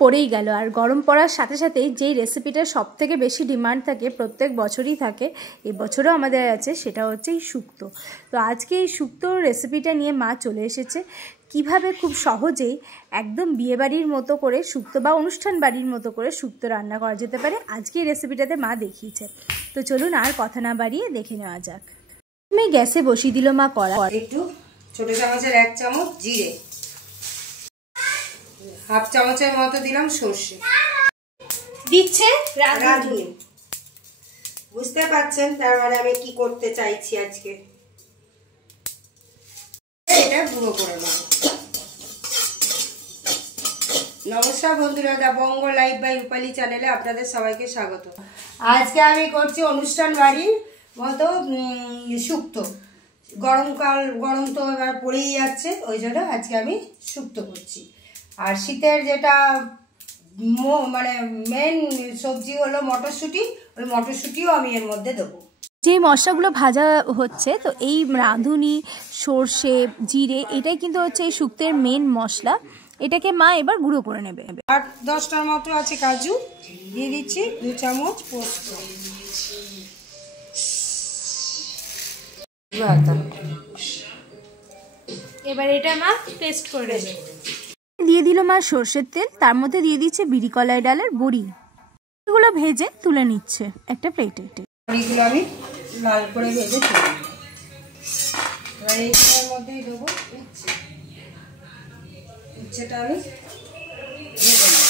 পড়েই গেল। আর গরম পড়ার সাথে সাথেই যেই রেসিপিটার সবথেকে বেশি ডিমান্ড থাকে, প্রত্যেক বছরই থাকে, এবছরও আমাদের আছে, সেটা হচ্ছে এই শুক্তো। তো আজকে এই শুক্তোর রেসিপিটা নিয়ে মা চলে এসেছে। কিভাবে খুব সহজেই একদম বিয়েবাড়ির মতো করে শুক্তো বা অনুষ্ঠান বাড়ির মতো করে শুক্তো রান্না করা যেতে পারে, আজকে এই রেসিপিটাতে মা দেখিয়েছে। তো চলুন আর কথা না বাড়িয়ে দেখে নেওয়া যাক। আমি গ্যাসে বসিয়ে দিল মা কড়া। একটু ছোট চামচের 1 চামচ জিরে, হাফ চামচের মতো দিলাম সর্ষে, দিচ্ছে রাঁধুনি। বুঝতে পারছেন তার মানে আমি কি করতে চাইছি আজকে। এটা গুঁড়ো করে নেব। নমস্কার বন্ধুরা, দা বঙ্গ লাইভ বাই রূপালী চ্যানেলে আপনাদের সবাইকে স্বাগত। আজকে আমি করছি অনুষ্ঠান বাড়ির মতো শুক্তো। গরম তো এবার পড়েই যাচ্ছে, ওই জন্য আজকে আমি শুক্তো করছি। আর শীতের যেটা মানে মেন সবজি হলো মটরশুঁটি, ওই মটরশুঁটিও আমি এর মধ্যে দেবো। যে মশলাগুলো ভাজা হচ্ছে, তো এই রাঁধুনি, সর্ষে, জিরে, এটাই কিন্তু হচ্ছে এই শুক্তের মেন মশলা। এটাকে মা এবার গুঁড়ো করে নেবে। আর 10টার মতো আছে কাজু, দিয়ে দিচ্ছি 2 চামচ পোস্ত। এবার এটা মা পেস্ট করে নেবে। দিয়ে দিল মা সর্ষের তেল, তার মধ্যে দিয়ে দিচ্ছে বিরি কলাই ডালের বড়ি। এগুলো ভেজে তুলে নিচ্ছে একটা প্লেটে। বড়িগুলো আমি লাল করে ভেজে তুলে নেব। এবার এইটার মধ্যেই দেবো উচ্ছে। উচ্ছেটা আমি ভেজে নেব।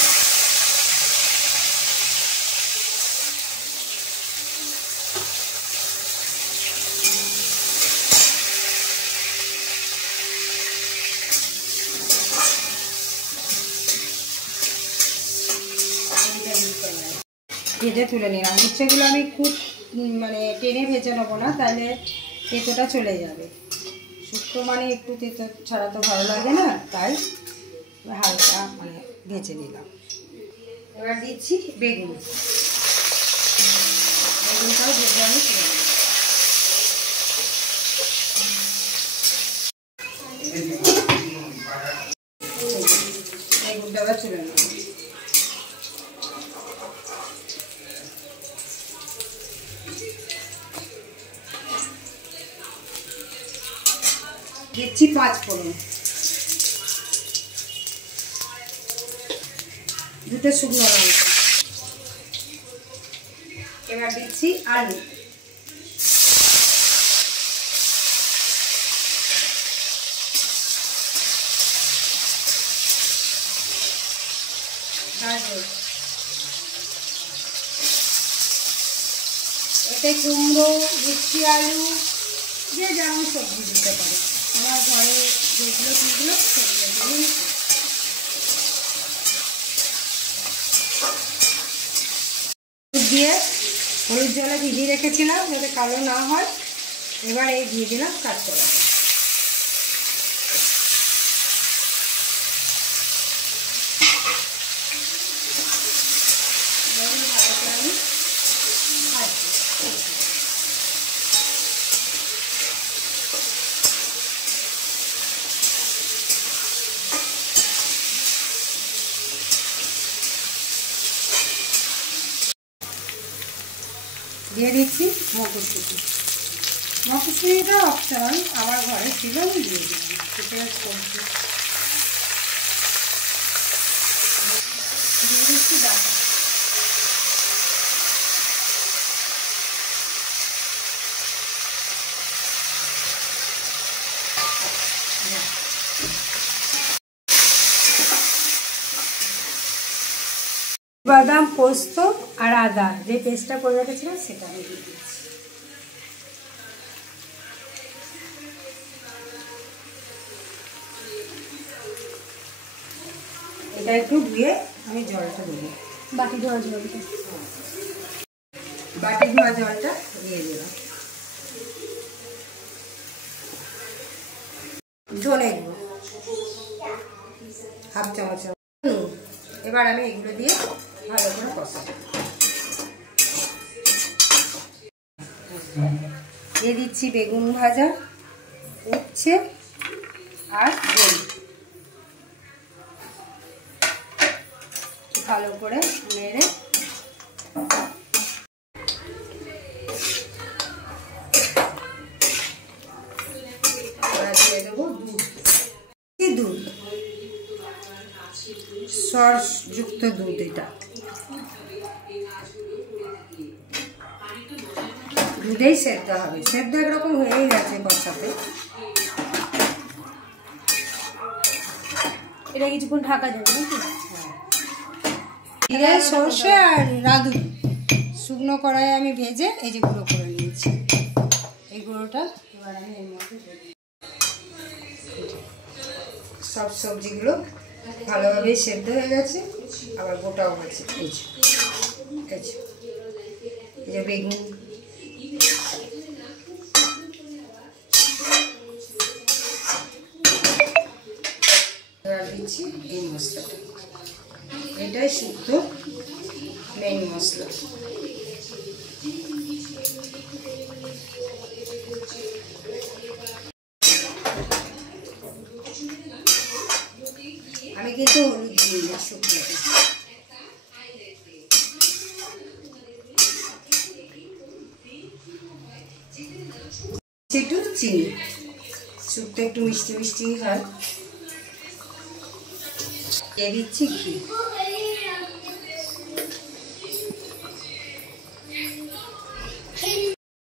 ভেজে তুলে নিলাম। উচ্ছেগুলো আমি খুব মানে টেনে ভেজে নেবো না, তাহলে তেঁতোটা চলে যাবে। শুক্তো মানে একটু তেঁতো ছাড়া তো ভালো লাগে না, তাই হালকা মানে ভেজে নিলাম। এবার দিচ্ছি বেগুন। বেগুনটাও ভেজে আমি তুলে নেব। বেগুনটা আবার তুলে নেব। দিচ্ছি 5 ফোড়ন, 2 শুকনো লঙ্কা। এবার দিচ্ছি আলু, গাজর, এতে কুমড়ো, মিষ্টি আলু, যে যেমন সবজি দিতে পারে। আমার ঘরে যেগুলো সেগুলো দিয়ে হলুদ জলে ভিজিয়ে রেখেছিলাম যাতে কালো না হয়। এবার এই দিয়ে দিলাম কাঁচকলা। দিয়ে দিচ্ছি মটরশুঁটি। মটরশুঁটিটা অপশনাল, আমার ঘরে ছিল, আমি দিয়ে দিলাম। দিয়ে দিচ্ছি ডাটা। বাদাম, পোস্ত আর আদা যে পেস্টটা করে রেখেছিলাম সেটা আমি দিয়ে দিচ্ছি। এটা একটু ধুয়ে আমি জলটা দেবো। বাটি ধোয়া জলটা দিয়ে দিলাম। ধনে গুঁড়ো 1/2 চামচ। এবার আমি এগুলো দিয়ে ভালো করে কষাবো। দিয়ে দিচ্ছি বেগুন ভাজা, উচ্ছে আর বড়ি। ভালো করে নেড়ে দিয়ে দেবো দুধ, সসযুক্ত দুধ। এটা দুধেই সেদ্ধ হবে, সেদ্ধ একরকম হয়েই গেছে কষাতে। এটা কিছুক্ষণ ঢাকা দেবে নাকি? জিরে, সর্ষে আর রাঁধুনি শুকনো কড়াইয়ে আমি ভেজে এই যে গুঁড়ো করে নিয়েছি। এই গুঁড়োটা এবার আমি এর মধ্যে দেব। সব সবজিগুলো ভালোভাবে সেদ্ধ হয়ে গেছে, আবার গোটাও গেছে। এই যে বেগুন, এবার দিচ্ছি এই মশলাটা। এটাই শুক্তো মেইন মশলা। আমি কিন্তু হলুদ দিই না শুক্তোতে। একটু চিনি, শুক্তো একটু মিষ্টি মিষ্টি হয়। দিয়ে দিচ্ছি ঘি।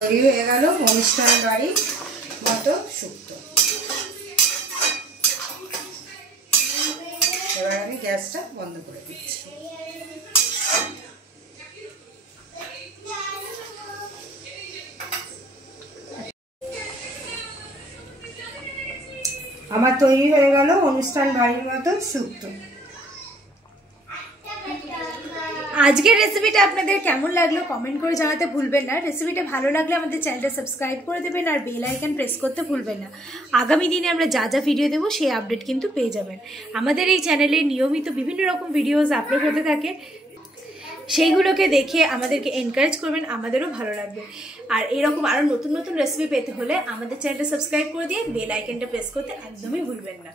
তৈরি হয়ে গেল অনুষ্ঠান বাড়ির মতো শুক্তো। এবার আমি গ্যাসটা বন্ধ করে দিচ্ছি। আমার তৈরি হয়ে গেল অনুষ্ঠান বাড়ির মতো শুক্তো। আজকের রেসিপিটা আপনাদের কেমন লাগলো কমেন্ট করে জানাতে ভুলবেন না। রেসিপিটা ভালো লাগলে আমাদের চ্যানেলটা সাবস্ক্রাইব করে দেবেন আর বেল আইকন প্রেস করতে ভুলবেন না। আগামী দিনে আমরা যা যা ভিডিও দেবো সেই আপডেট কিন্তু পেয়ে যাবেন। আমাদের এই চ্যানেলে নিয়মিত বিভিন্ন রকম ভিডিওস আপলোড হতে থাকে, সেইগুলোকে দেখে আমাদেরকে এনকারেজ করবেন, আমাদেরও ভালো লাগবে। আর এরকম আরও নতুন নতুন রেসিপি পেতে হলে আমাদের চ্যানেলটা সাবস্ক্রাইব করে দিয়ে বেল আইকনটা প্রেস করতে একদমই ভুলবেন না।